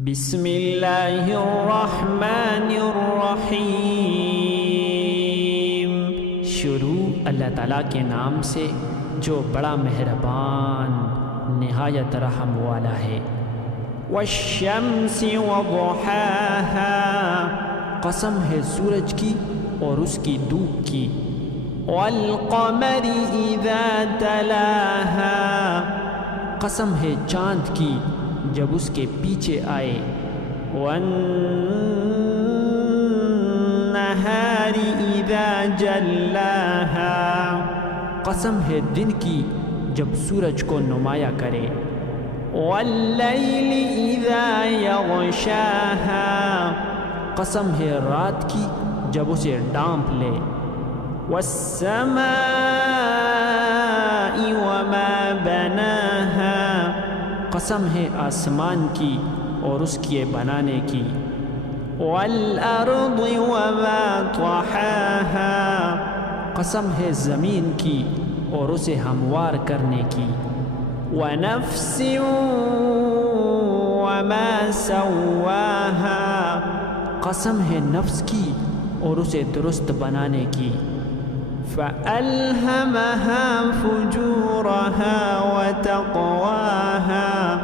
بسم اللہ الرحمن الرحیم۔ شروع اللہ تعالیٰ کے نام سے جو بڑا مہربان نہایت رحم والا ہے۔ والشمس وضحاها، قسم ہے سورج کی اور اس کی دھوپ کی۔ والقمر اذا تلاها، قسم ہے چاند کی جب اس کے پیچھے آئے۔ والنہار اذا جلاها، قسم ہے دن کی جب سورج کو نمایاں کرے۔ واللیل اذا یغشاها، قسم ہے رات کی جب اسے ڈانپ لے۔ والسماء وما بناها، قسم ہے آسمان کی اور اس کے بنانے کی۔ والارض وما طحاها، قسم ہے زمین کی اور اسے ہموار کرنے کی۔ ونفس وما سواها، قسم ہے نفس کی اور اسے درست بنانے کی۔ فألهمها فجورها وتقواها،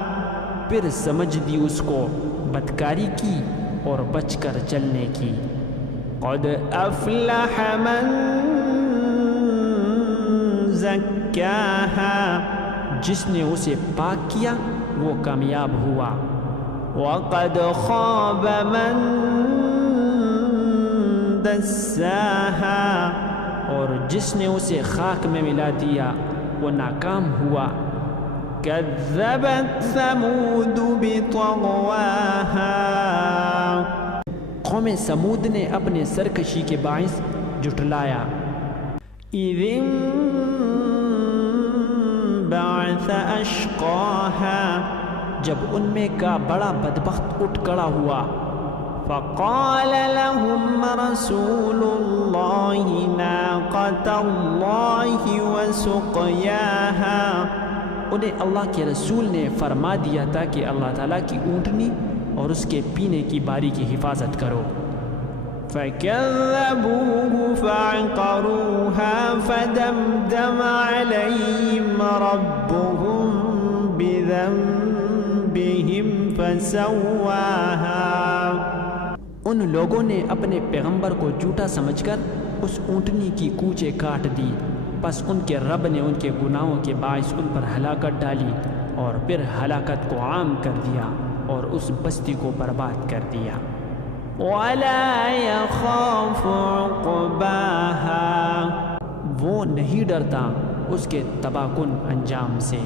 پھر سمجھ دی اس کو بدکاری کی اور بچ کر چلنے کی۔ قد افلح من زکاها، جس نے اسے پاک کیا وہ کامیاب ہوا۔ وقد خاب من دساها، اور جس نے اسے خاک میں ملا دیا وہ ناکام ہوا۔ کذبت ثمود بطغواها، قوم سمود نے اپنے سرکشی کے باعث جھٹلایا۔ اذ انبعث اشقاها، جب ان میں کا بڑا بدبخت اٹھ کھڑا ہوا۔ فقال لهم رسول الله ناقة الله وسقياها، انہیں اللہ کے رسول نے فرما دیا تھا کہ اللہ تعالیٰ کی اونٹنی اور اس کے پینے کی باری کی حفاظت کرو۔ فكذبوه فعقروها فدمدم عليهم ربهم بذنبهم فسواها، ان لوگوں نے اپنے پیغمبر کو جھوٹا سمجھ کر اس اونٹنی کی کوچے کاٹ دی، پس ان کے رب نے ان کے گناہوں کے باعث ان پر ہلاکت ڈالی اور پھر ہلاکت کو عام کر دیا اور اس بستی کو برباد کر دیا۔ وَلَا يَخَافُ عُقْبَاهَا، وہ نہیں ڈرتا اس کے تباہ کن انجام سے۔